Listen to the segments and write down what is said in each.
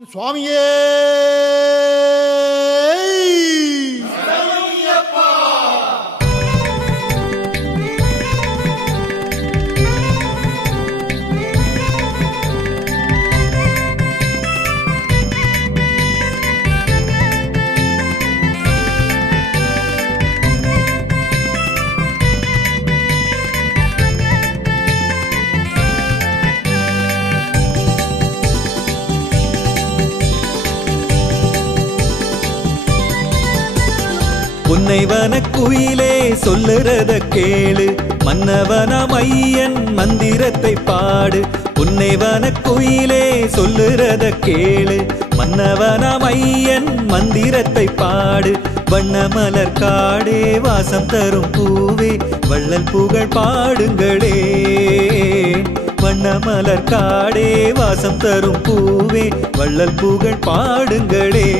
சுவாமியே புன்னைவன குயிலே சொல்லுறத கேளு, மன்னவனாம் ஐயன் மந்திரத்தை பாடு. புன்னைவன குயிலே சொல்லுறத கேளு, மன்னவனாம் ஐயன் மந்திரத்தை பாடு. வண்ணமலர் காடே வாசம் தரும் பூவே, வள்ளல் புகழ் பாடுங்களே. வண்ணமலர் காடே வாசம் தரும் பூவே, வள்ளல் புகழ் பாடுங்களே.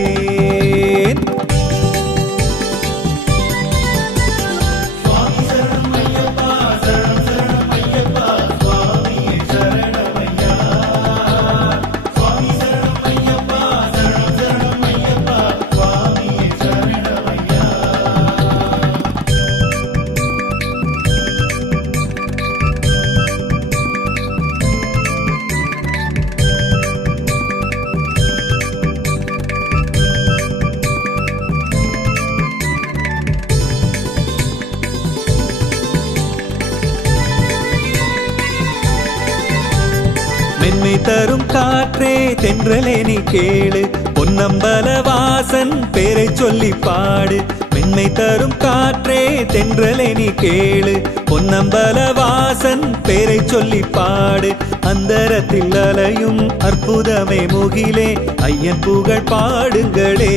மென்மை தரும் காற்றே தென்றலே நீ கேளு, பொன்னம்பல வாசன் பேரை சொல்லி பாடு. மென்மை தரும் காற்றே தென்றலே நீ கேளு, பொன்னம்பல வாசன் பேரை சொல்லி பாடு. அந்தரத்தில் அலையும் அற்புதமே முகிலே, ஐயன் புகழ் பாடுங்களே.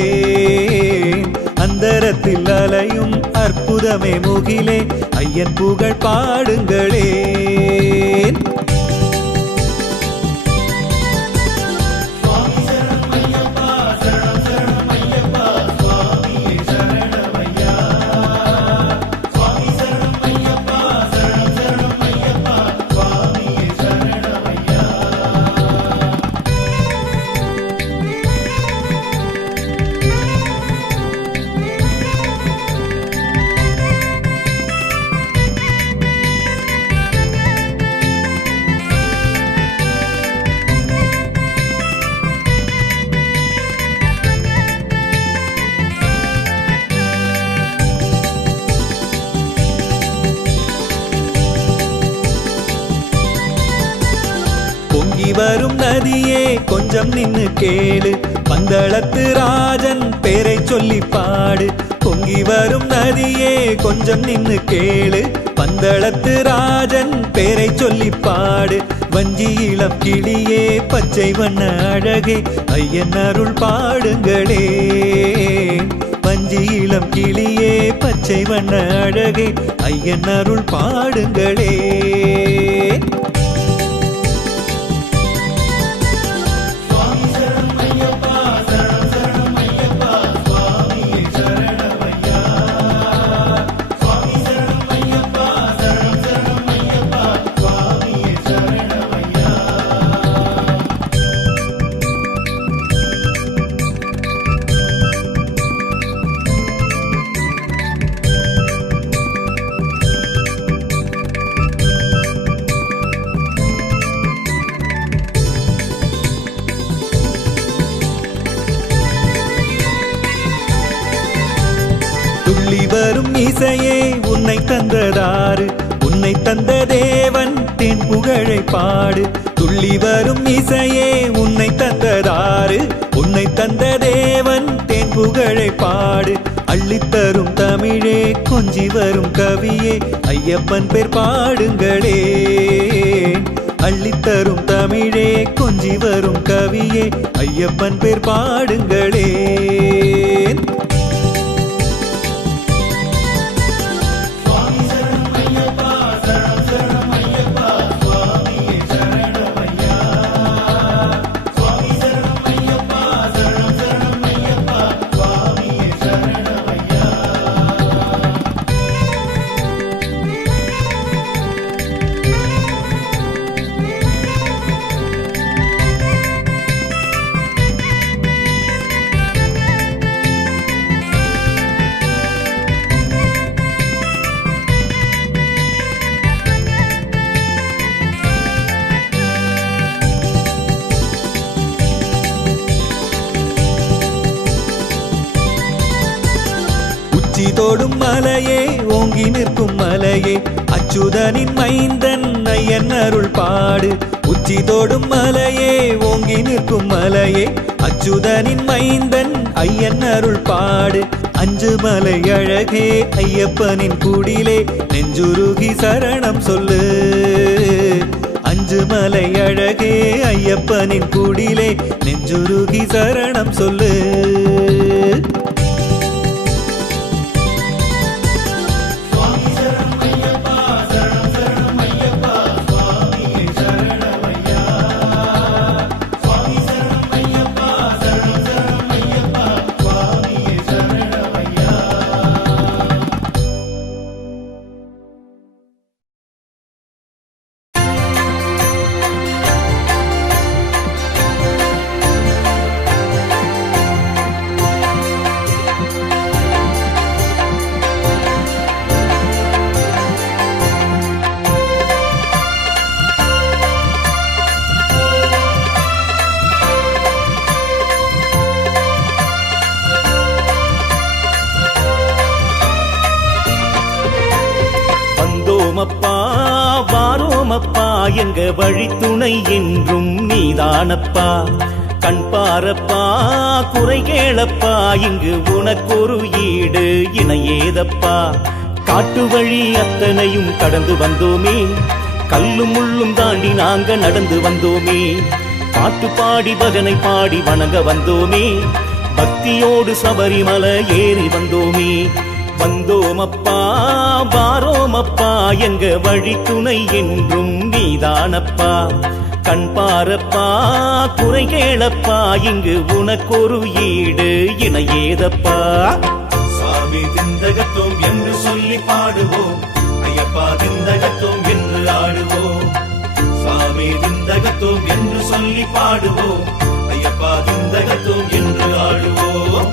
அந்தரத்தில் அலையும் அற்புதமே முகிலே, ஐயன் புகழ் பாடுங்களே. பொங்கி வரும் நதியே கொஞ்சம் நின்னு கேளு, பந்தளத்து ராஜன் பேரை சொல்லி பாடு. பொங்கி வரும் நதியே கொஞ்சம் நின்னு கேளு, பந்தளத்து ராஜன் பேரை சொல்லி பாடு. வஞ்சி இளம் கிளியே பச்சை வண்ண அழகே, ஐயன் அருள் பாடுங்களே. வஞ்சி இளம் கிளியே பச்சை வண்ண அழகே, ஐயன் அருள் பாடுங்களே. துள்ளி வரும் இசையே உன்னை தந்ததாறு, உன்னை தந்த தேவன் தென் புகழை பாடு. துள்ளி வரும் இசையே உன்னை தந்ததாறு, உன்னை தந்த தேவன் தென் புகழை பாடு. அள்ளித்தரும் தமிழே கொஞ்சி வரும் கவியே, ஐயப்பன் பேர் பாடுங்களே. அள்ளித்தரும் தமிழே கொஞ்சி வரும் கவியே, ஐயப்பன் பேர் பாடுங்களே. தோடும் மலையே ஓங்கி நிற்கும் மலையே அச்சுதனின் மைந்தன் ஐயன் அருள் பாடு உச்சி தோடும் மலையே ஓங்கி நிற்கும் மலையே அச்சுதனின் மைந்தன் ஐயன் அருள் பாடு அஞ்சு மலை அழகே ஐயப்பனின் குடிலே நெஞ்சுருகி சரணம் சொல்லு அஞ்சு மலை அழகே ஐயப்பனின் குடிலே நெஞ்சுருகி சரணம் சொல்லு அப்பா வாரோமப்பா எங்க வழித்துணை என்றும் நீதானப்பா கண் பாரப்பா குறை கேளப்பா இங்கு உனக்கொரு ஈடு இணையேதப்பா காட்டு வழி அத்தனையும் கடந்து வந்தோமே கல்லும் முள்ளும் தாண்டி நாங்க நடந்து வந்தோமே பாட்டு பாடி பஜனை பாடி வணங்க வந்தோமே பக்தியோடு சபரிமலை ஏறி வந்தோமே வந்தோமப்பா வாரோமப்பா எங்க வழித்துணை என்றும் நீதானப்பா கண் பாரப்பா குறை கேளப்பா இங்கு உனக்கொரு ஈடு இணையேதப்பா சாமி திந்தகத்தோம் என்று சொல்லி பாடுவோம் ஐயப்பா திந்தகத்தோம் என்று ஆடுவோம் சாமி திந்தகத்தோம் என்று சொல்லி பாடுவோம் ஐயப்பா திந்தகத்தோம் என்று ஆடுவோம்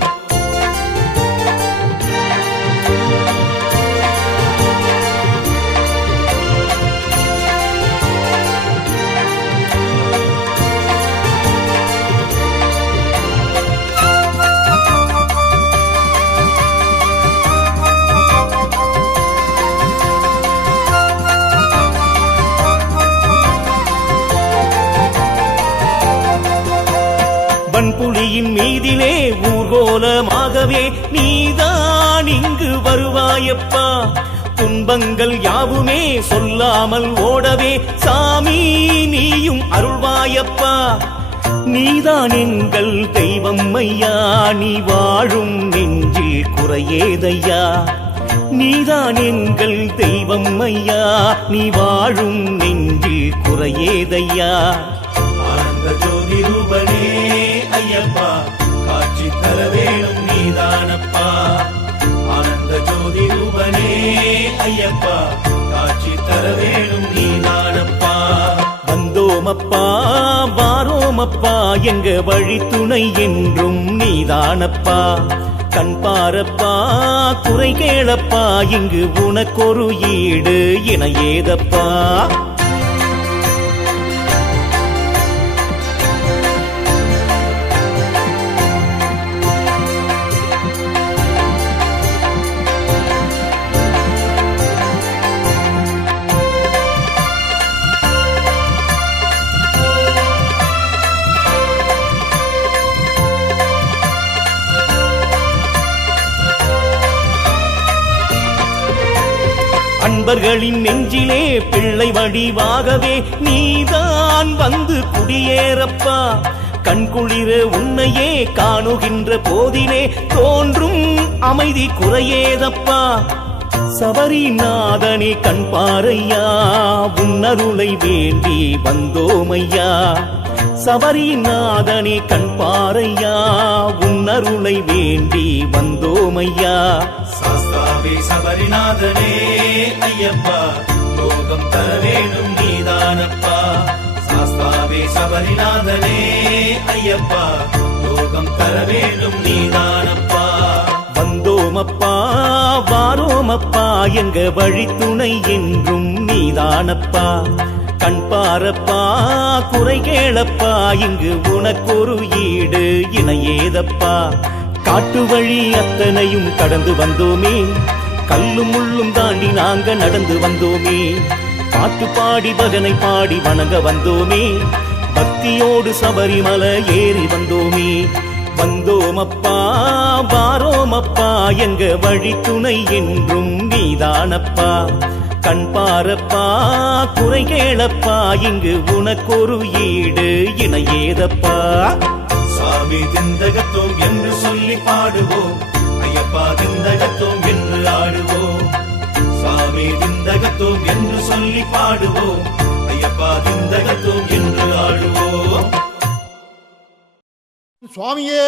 வன்புலியின் மீதிலே ஊர்கோலமாகவே நீதான் இங்கு வருவாயப்பா துன்பங்கள் யாவுமே சொல்லாமல் ஓடவே சாமி நீயும் அருள்வாயப்பா நீதான் எங்கள் தெய்வம் ஐயா நீ வாழும் நெஞ்சில் குறையேதையா நீதான் எங்கள் தெய்வம் ஐயா நீ வாழும் நெஞ்சில் குறையேதையா ஆனந்த ஜோதி ரூபனே ஐயப்பா காட்சி தர வேணும் நீதானப்பா ஆனந்த ஜோதி ரூபனே ஐயப்பா காட்சி தர வேணும் நீதானப்பா வந்தோமப்பா வாரோமப்பா எங்க வழித்துணை என்றும் நீதானப்பா கண் பாரப்பா குறை கேளப்பா இங்கு உனக்கொரு ஈடு இணையேதப்பா அன்பர்களின் நெஞ்சிலே பிள்ளை வடிவாகவே நீதான் வந்து குடியேறப்பா கண்குளிர உன்னையே காணுகின்ற போதிலே தோன்றும் அமைதி குறையேதப்பா சபரிநாதனே கண் பாரையா உன்னருளை வேண்டி வந்தோமையா சபரிநாதனே கண் பாரையா உன்னருளை வேண்டி வந்தோமையா சாஸ்தாவே சபரிநாதனே ஐயப்பா லோகம் தர வேணும் நீதானப்பா சாஸ்தாவே சபரிநாதனே ஐயப்பா லோகம் தர வேணும் நீதானப்பா வந்தோமப்பா வாரோமப்பா எங்க வழித்துணை என்றும் நீதானப்பா கண் பாரப்பா குறை கேளப்பா இங்கு உனக்கொரு ஈடு இணையேதப்பா காட்டு வழி அத்தனையும் கடந்து வந்தோமே, கல்லும் முள்ளும் தாண்டி நாங்க நடந்து வந்தோமே, பாட்டு பாடி பஜனை பாடி வணங்க வந்தோமே, பக்தியோடு சபரிமலை ஏறி வந்தோமே. வந்தோமப்பா வாரோமப்பா எங்க வழி துணை என்றும் நீதானப்பா. கண் பாரப்பா குறை கேளப்பா, இங்கு உனக்கொரு ஈடு இணையேதப்பா. சாமி திந்தகத்தோம் என்று சொல்லி பாடுவோம், ஐயப்பா திந்தகத்தோம் என்று ஆடுவோம். சாமி திந்தகத்தோம் என்று சொல்லி பாடுவோம், ஐயப்பா திந்தகத்தோம் என்று ஆடுவோம். சுவாமியே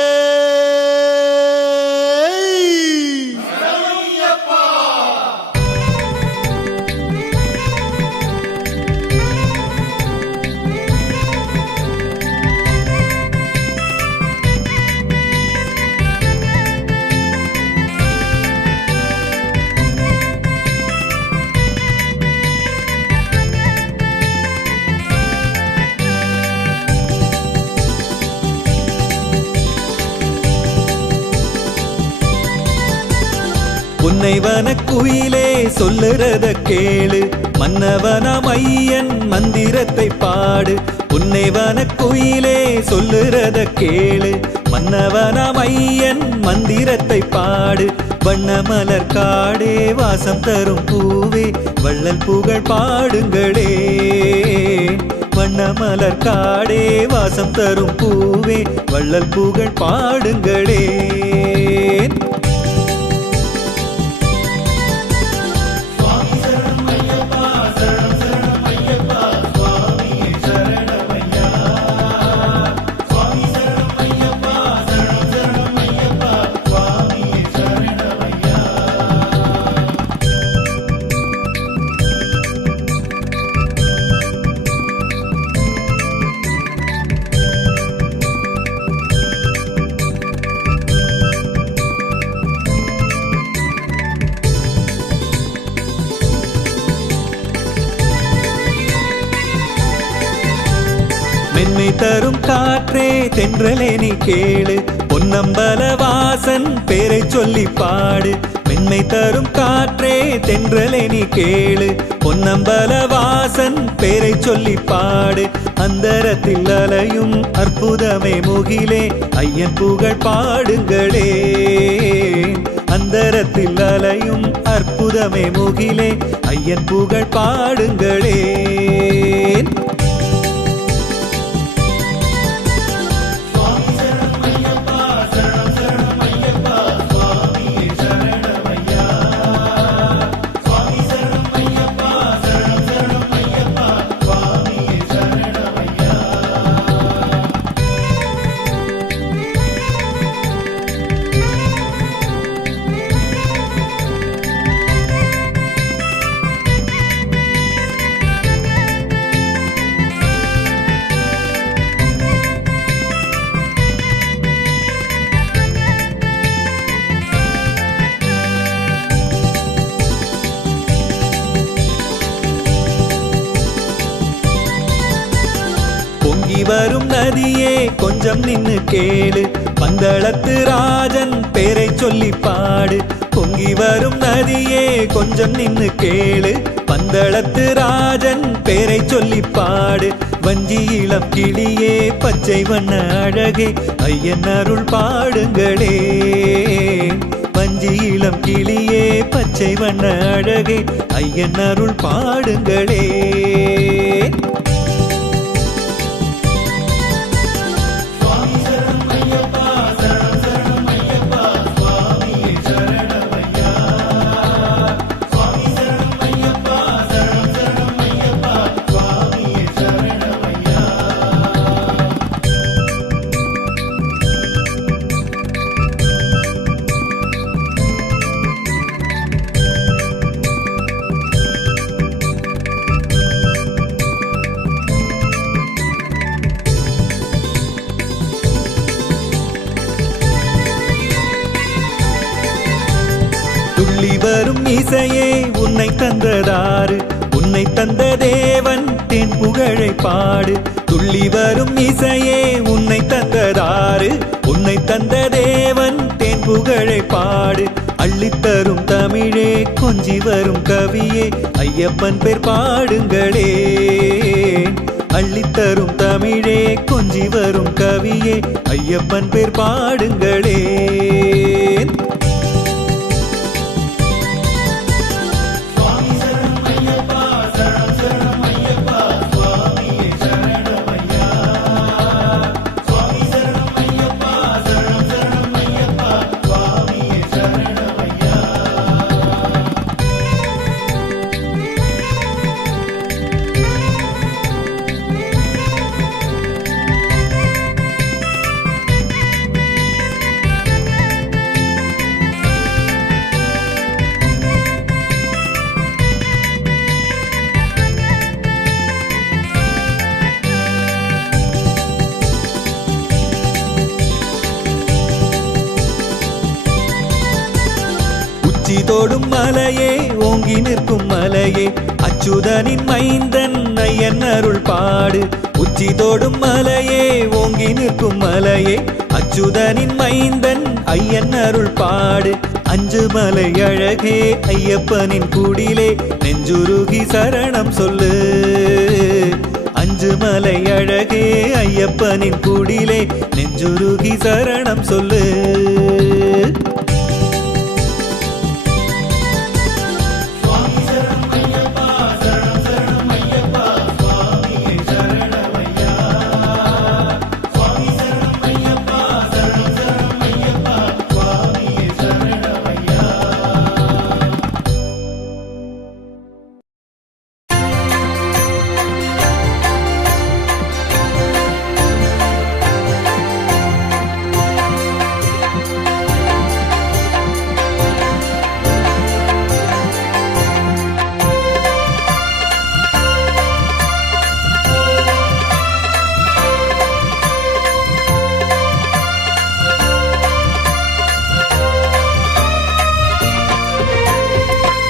உன்னைவன குயிலே சொல்லுறத கேளு, மன்னவனாம் ஐயன் மந்திரத்தை பாடு. உன்னைவன குயிலே சொல்லுறத கேளு, மன்னவனாம் ஐயன் மந்திரத்தை பாடு. வண்ணமலர் காடே வாசம் தரும் பூவே, வள்ளல் புகழ் பாடுங்களே. வண்ணமலர் காடே வாசம் தரும் பூவே, வள்ளல் புகழ் பாடுங்களே. மென்மை தரும் காற்றே தென்றலே நீ கேளு, பொன்னம்பல வாசன் பேரை சொல்லி பாடு. மென்மை தரும் காற்றே தென்றலே நீ கேளு, பொன்னம்பல வாசன் பேரை சொல்லி பாடு. அந்தரத்தில் அலையும் அற்புதமே முகிலே, ஐயன் புகழ் பாடுங்களே. அந்தரத்தில் அலையும் அற்புதமே முகிலே, ஐயன் புகழ் பாடுங்களே. வரும் நதியே கொஞ்சம் நின்னு கேளு, பந்தளத்து ராஜன் பேரை சொல்லி பாடு. பொங்கி வரும் நதியே கொஞ்சம் நின்னு கேளு, பந்தளத்து ராஜன் பேரை சொல்லி பாடு. வஞ்சி இளம் கிளியே பச்சை வண்ண அழகே, ஐயன் அருள் பாடுங்களே. வஞ்சி இளம் கிளியே பச்சை வண்ண அழகே, ஐயன் அருள் பாடுங்களே. துள்ளி வரும் இசையே உன்னை தந்ததாறு, உன்னை தந்த தேவன் தென் புகழை பாடு. துள்ளி வரும் இசையே உன்னை தந்ததாறு, உன்னை தந்த தேவன் தென் புகழை பாடு. அள்ளித்தரும் தமிழே கொஞ்சி வரும் கவியே ஐயப்பன் பேர் பாடுங்களே. அள்ளித்தரும் தமிழே கொஞ்சி வரும் கவியே ஐயப்பன் பேர் பாடுங்களே. உச்சி தோடும் மலையே ஓங்கி நிற்கும் மலையே அச்சுதனின் மைந்தன் ஐயன் அருள் பாடு. உச்சி தோடும் மலையே ஓங்கி நிற்கும் மலையே அச்சுதனின் மைந்தன் ஐயன் அருள் பாடு. அஞ்சு மலை அழகே ஐயப்பனின் குடிலே நெஞ்சுருகி சரணம் சொல்லு. அஞ்சு மலை அழகே ஐயப்பனின் குடிலே நெஞ்சுருகி சரணம் சொல்லு.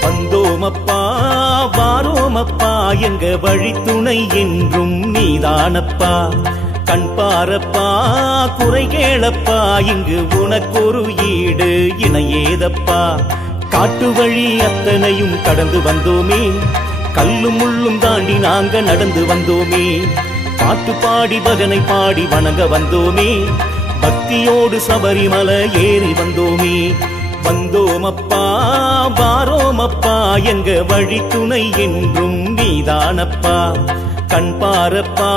வந்தோமப்பா வாரோமப்பா எங்க வழித்துணை என்றும் நீதானப்பா. கண் பாரப்பா குறை கேளப்பா இங்கு உனக்கொரு ஈடு இணையேதப்பா. காட்டு வழி அத்தனையும் கடந்து வந்தோமே, கல்லும் முள்ளும் தாண்டி நாங்க நடந்து வந்தோமே. பாட்டு பாடி பஜனை பாடி வணங்க வந்தோமே, பக்தியோடு சபரிமலை ஏறி வந்தோமே. வந்தோமப்பா வாரோமப்பா எங்க வழித்துணை என்றும் நீதானப்பா. கண் பாரப்பா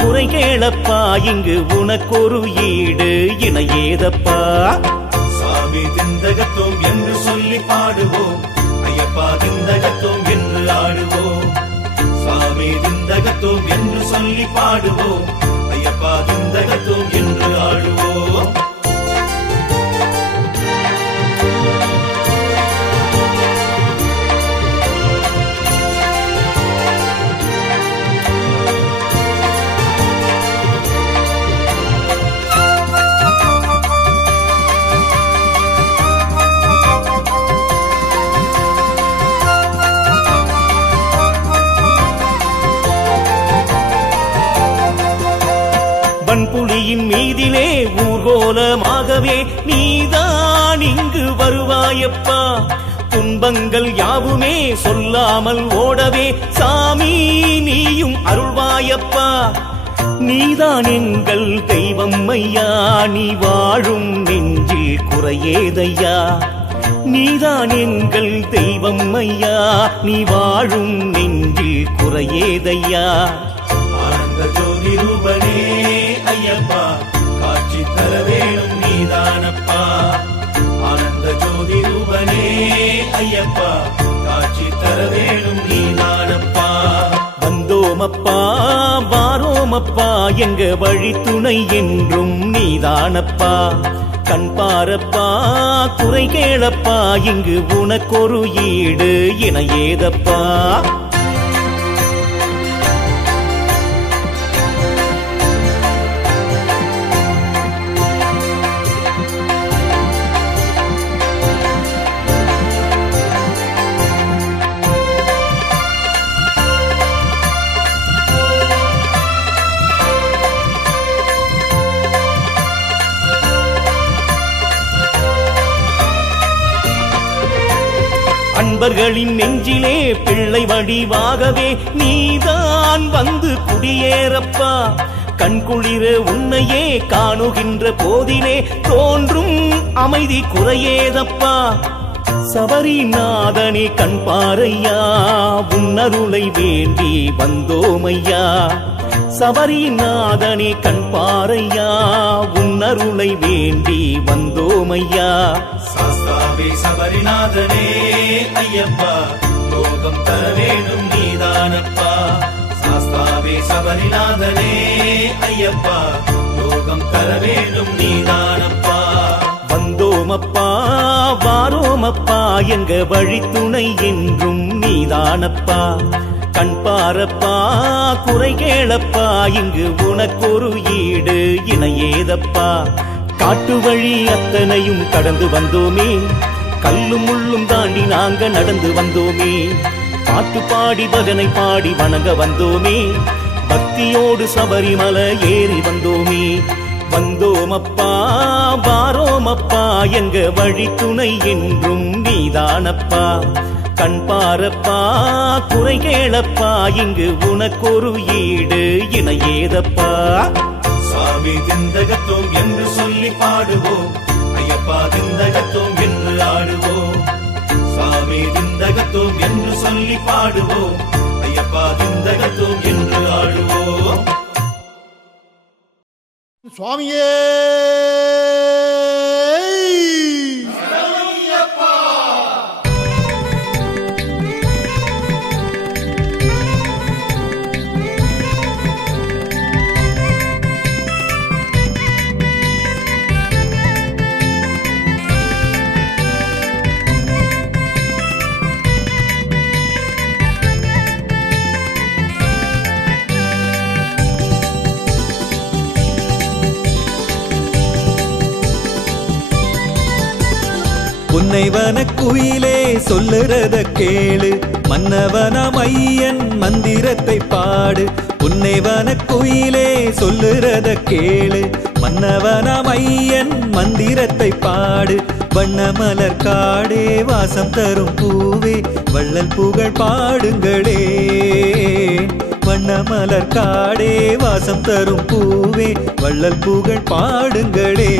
குறை கேளப்பா இங்கு உனக்கொரு ஈடு இணையேதப்பா. சாமி திந்தகத்தோம் என்று சொல்லி பாடுவோம், ஐயப்பா திந்தகத்தோம் என்று ஆடுவோம். சாமி திந்தகத்தோம் என்று சொல்லி பாடுவோம், ஐயப்பா திந்தகத்தோம் என்று ஆடுவோம். வன்புலியின் மீதிலே ஊர்கோலமாகவே நீதான் இங்கு வருவாயப்பா. துன்பங்கள் யாவுமே சொல்லாமல் ஓடவே சாமி நீயும் அருள்வாயப்பா. நீதான் எங்கள் தெய்வம் ஐயா, நீ வாழும் நெஞ்சில் குறையேதையா. நீதான் எங்கள் தெய்வம் ஐயா, நீ வாழும் நெஞ்சில் குறையேதையா. ஆனந்த ஜோதி ரூபனே ஐயப்பா, காட்சி தர வேணும் நீதானப்பா. ஆனந்த ஜோதி ரூபனே ஐயப்பா, காட்சி தர வேணும் நீதானப்பா. வந்தோமப்பா வாரோமப்பா எங்க வழித்துணை என்றும் நீதானப்பா. கண் பாரப்பா குறை கேளப்பா இங்கு உனக்கொரு ஈடு இணையேதப்பா. அன்பர்களின் நெஞ்சிலே பிள்ளை வடிவாகவே நீதான் வந்து குடியேறப்பா. கண்குளிர உன்னையே காணுகின்ற போதிலே தோன்றும் அமைதி குறையேதப்பா. சபரிநாதனே கண் பாரையா, உன்னருளை வேண்டி வந்தோமையா. சபரிநாதனே கண் பாரையா, உன்னருளை வேண்டி வந்தோமையா. சாஸ்தாவே சபரிநாதனே ஐயப்பா, லோகம் தர வேண்டும் நீதானப்பா. சாஸ்தாவே சபரிநாதனே ஐயப்பா, லோகம் தர வேண்டும் நீதானப்பா. வந்தோமப்பா வாரோமப்பா, எங்க வழித்துணை என்றும் நீதானப்பா. கண் பாரப்பா குறை கேளப்பா, இங்கு உனக்கொரு ஈடு இணையேதப்பா. காட்டு வழி அத்தனையும் கடந்து வந்தோமே, கல்லும் முள்ளும் தாண்டி நாங்க நடந்து வந்தோமே. பாட்டு பாடி பஜனை பாடி வணங்க வந்தோமே, பக்தியோடு சபரிமலை ஏறி வந்தோமே. வந்தோமப்பா வாரோமப்பா, எங்க வழித்துணை என்றும் நீதானப்பா. கண் பாரப்பா குறை கேளப்பா, இங்கு உனக்கொரு ஈடு இணையேதப்பா. சாமி திந்தகத்தோம் என்று சொல்லி பாடுவோம், ஐயப்பா திந்தகத்தோம் என்று ஆடுவோம். சாமி திந்தகத்தோம் என்று சொல்லி பாடுவோம், ஐயப்பா திந்தகத்தோம் என்று ஆடுவோம். சுவாமியே புன்னைவன குயிலே சொல்லுறத கேளு, மன்னவனாம் ஐயன் மந்திரத்தை பாடு. புன்னைவன குயிலே சொல்லுறத கேளு, மன்னவனாம் ஐயன் மந்திரத்தை பாடு. வண்ணமலர் காடே வாசம் தரும் பூவே, வள்ளல் புகழ் பாடுங்களே. வண்ணமலர் காடே வாசம் தரும் பூவே, வள்ளல் புகழ் பாடுங்களே.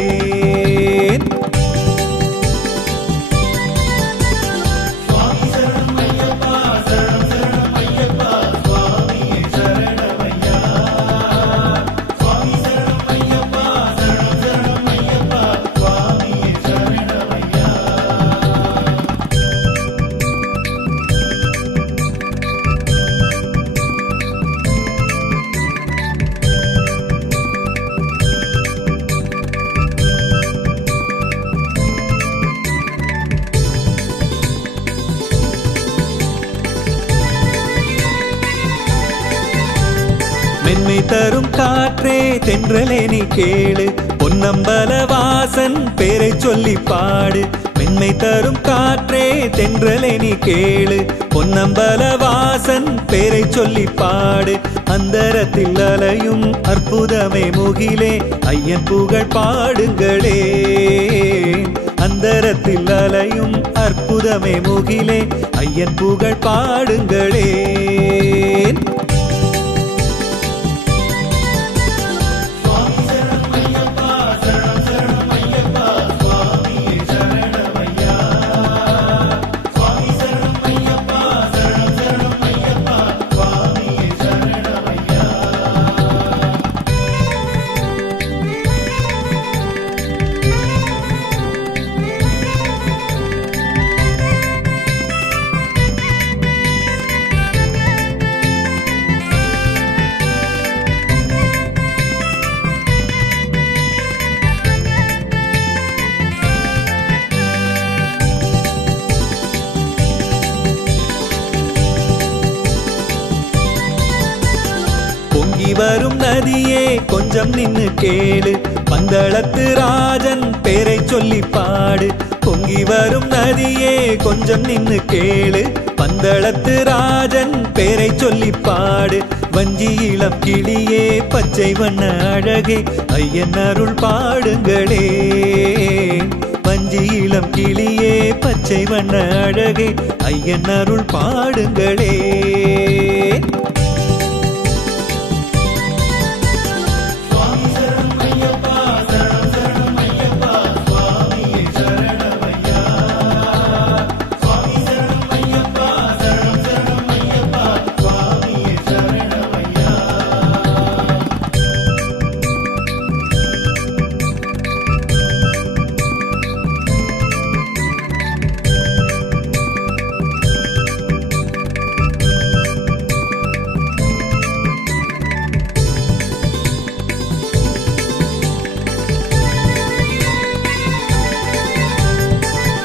மென்மை தரும் காற்றே தென்றலே நீ கேளு, பொன்னம்பல வாசன் பேரை சொல்லி பாடு. மென்மை தரும் காற்றே தென்றலே நீ கேளு, பொன்னம்பல வாசன் பேரை சொல்லி பாடு. அந்தரத்தில் அலையும் அற்புதமே முகிலே, ஐயன் புகழ் பாடுங்களே. அந்தரத்தில் அலையும் அற்புதமே முகிலே, ஐயன் புகழ் பாடுங்களே. வரும் நதியே கொஞ்சம் நின்னு கேளு, பந்தளத்து ராஜன் பேரை சொல்லி பாடு. பொங்கி வரும் நதியே கொஞ்சம் நின்னு கேளு, பந்தளத்து ராஜன் பேரை சொல்லி பாடு. வஞ்சி இளம் கிளியே பச்சை வண்ண அழகே, ஐயன் அருள் பாடுங்களே. வஞ்சி இளம் கிளியே பச்சை வண்ண அழகே ஐயன் அருள் பாடுங்களே.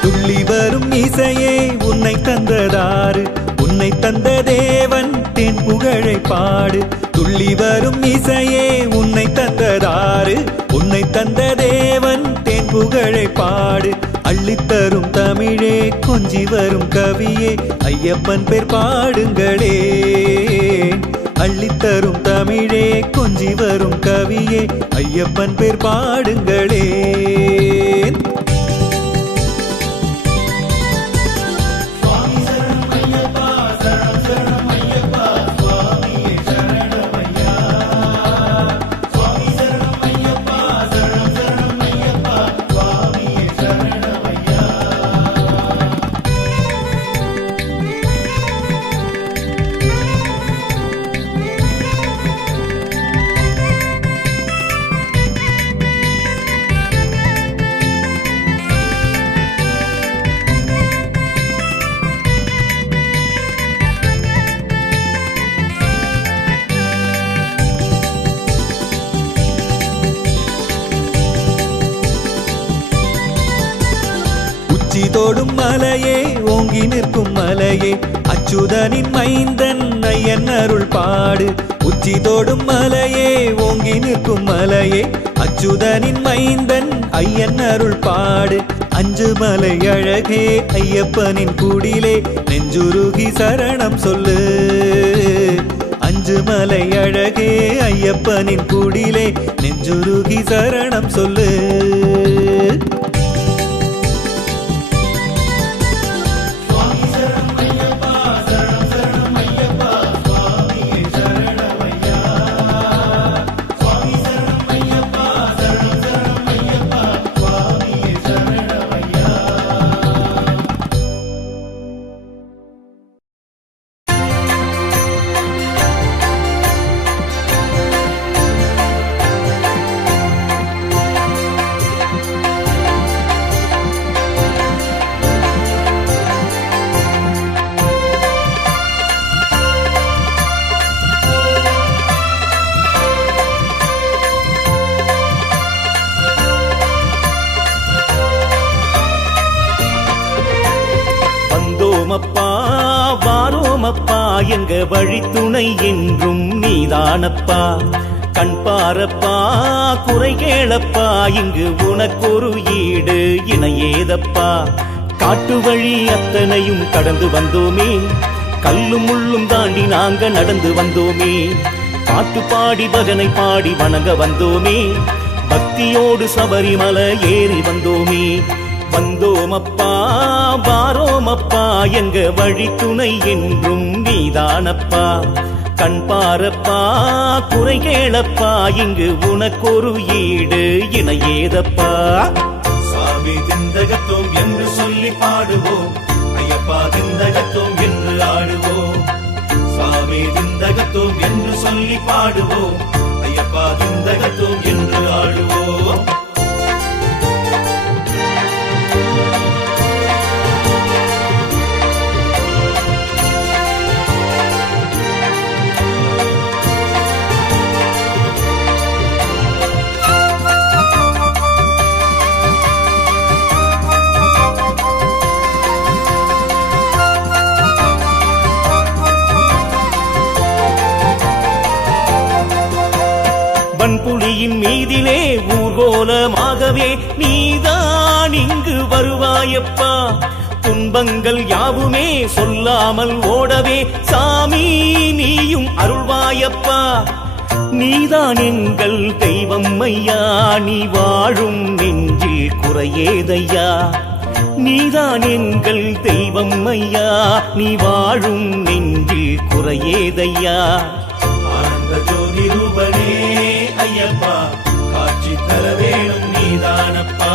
துள்ளி வரும் இசையே உன்னை தந்ததாறு, உன்னை தந்த தேவன் தென் புகழை பாடு. துள்ளி வரும் இசையே உன்னை தந்ததாறு, உன்னை தந்த தேவன் தென் புகழை பாடு. அள்ளித்தரும் தமிழே கொஞ்சி வரும் கவியே ஐயப்பன் பேர் பாடுங்களே. அள்ளித்தரும் தமிழே கொஞ்சி வரும் கவியே ஐயப்பன் பேர் பாடுங்களே. தோடும் மலையே ஓங்கி நிற்கும் மலையே அச்சுதனின் மைந்தன் ஐயன் அருள் பாடு. உச்சி தோடும் மலையே ஓங்கி நிற்கும் மலையே அச்சுதனின் மைந்தன் ஐயன் அருள் பாடு. அஞ்சு மலை அழகே ஐயப்பனின் குடிலே நெஞ்சுருகி சரணம் சொல்லு. அஞ்சு மலை அழகே ஐயப்பனின் குடிலே நெஞ்சுருகி சரணம் சொல்லு. அப்பா வாரோமப்பா எங்க வழித்துணை என்றும் நீதானப்பா. கண் பாரப்பா குறை கேளப்பா இங்கு உனக்கொரு ஈடு இணையேதப்பா. காட்டு வழி அத்தனையும் கடந்து வந்தோமே, கல்லும் முள்ளும் தாண்டி நாங்க நடந்து வந்தோமே. பாட்டு பாடி பஜனை பாடி வணங்க வந்தோமே, பக்தியோடு சபரிமலை ஏறி வந்தோமே. வந்தோமப்பா வாரோமப்பா எங்க வழித்துணை என்றும் நீதானப்பா. கண் பாரப்பா குறை கேளப்பா இங்கு உனக்கொரு ஈடு இணையேதப்பா. சாமி திந்தகத்தோம் என்று சொல்லி பாடுவோம், ஐயப்பா திந்தகத்தோம் என்று ஆடுவோம். சாமி திந்தகத்தோம் என்று சொல்லி பாடுவோம், ஐயப்பா திந்தகத்தோம் என்று ஆடுவோம். வன்புலியின் மீதிலே ஊர்கோலமாகவே நீதான் இங்கு வருவாயப்பா. துன்பங்கள் யாவுமே சொல்லாமல் ஓடவே சாமி நீயும் அருள்வாயப்பா. நீதான் எங்கள் தெய்வம் ஐயா, நீ வாழும் நெஞ்சில் நெஞ்சில் குறையேதையா நீதான் எங்கள் தெய்வம் ஐயா நீ வாழும் நெஞ்சில் குறையேதையா ஆனந்த ஜோதி ரூபனே ஐயப்பா காட்சி தர வேணும் நீதானப்பா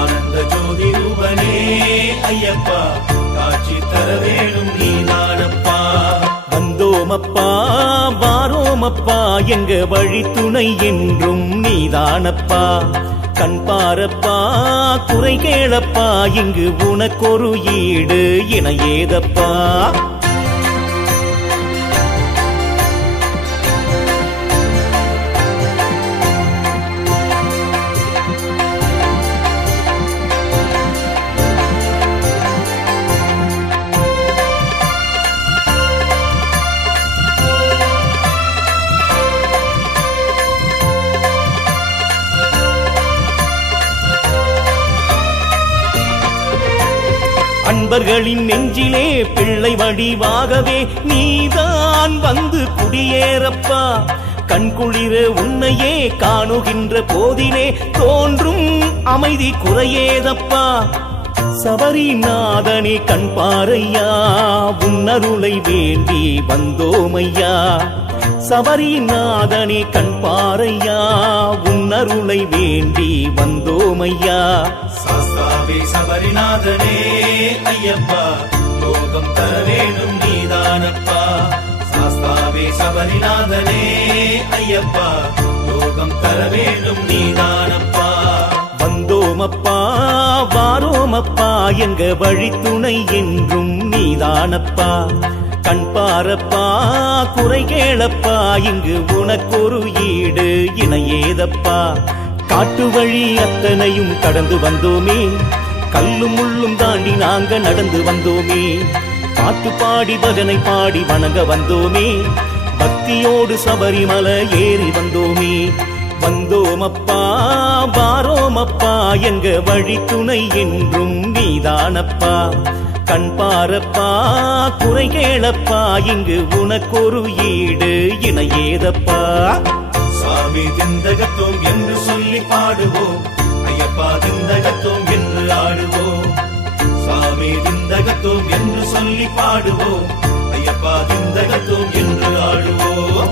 ஆனந்த ஜோதி ரூபனே ஐயப்பா காட்சி தர வேணும் நீதானப்பா வந்தோமப்பா வாரோமப்பா எங்க வழி துணை என்றும் நீதானப்பா கண் பாரப்பா குறை கேளப்பா இங்கு உனக்கொரு ஈடு இணையேதப்பா அன்பர்களின் நெஞ்சிலே பிள்ளை வடிவாகவே நீதான் வந்து குடியேறப்பா கண்குளிர உன்னையே காணுகின்ற போதிலே தோன்றும் அமைதி குறையேதப்பா சபரிநாதனே கண் பாரையா உன்னருளை வேண்டி வந்தோமையா சபரிநாதனே கண் பாரையா உன்னருளை வேண்டி வந்தோமையா சாஸ்தாவே சபரிநாதனே ஐயப்பா லோகம் தர வேணும் நீதானப்பா சாஸ்தாவே சபரிநாதனே ஐயப்பா லோகம் தர வேணும் நீதானப்பா வந்தோமப்பா வாரோமப்பா எங்க வழி துணை என்றும் நீதானப்பா கண் பாரப்பா குறை கேளப்பா இங்கு உனக்கொரு ஈடு இணையேதப்பா காட்டு வழி அத்தனையும் கடந்து வந்தோமே கல்லும் முள்ளும் தாண்டி நாங்க நடந்து வந்தோமே பாட்டு பாடி பஜனை பாடி வணங்க வந்தோமே பக்தியோடு சபரிமலை ஏறி வந்தோமே வந்தோமப்பா வாரோமப்பா எங்க வழி துணை என்றும் நீதானப்பா கண் பாரப்பா குறை கேளப்பா இங்கு உனக்கொரு ஈடு இணையேதப்பா சாமி திந்தகத்தோம் என்று சொல்லி பாடுவோம் ஐயப்பா திந்தகத்தோம் என்று ஆடுவோம் சாமி திந்தகத்தோம் என்று சொல்லி பாடுவோம் ஐயப்பா திந்தகத்தோம் என்று ஆடுவோம்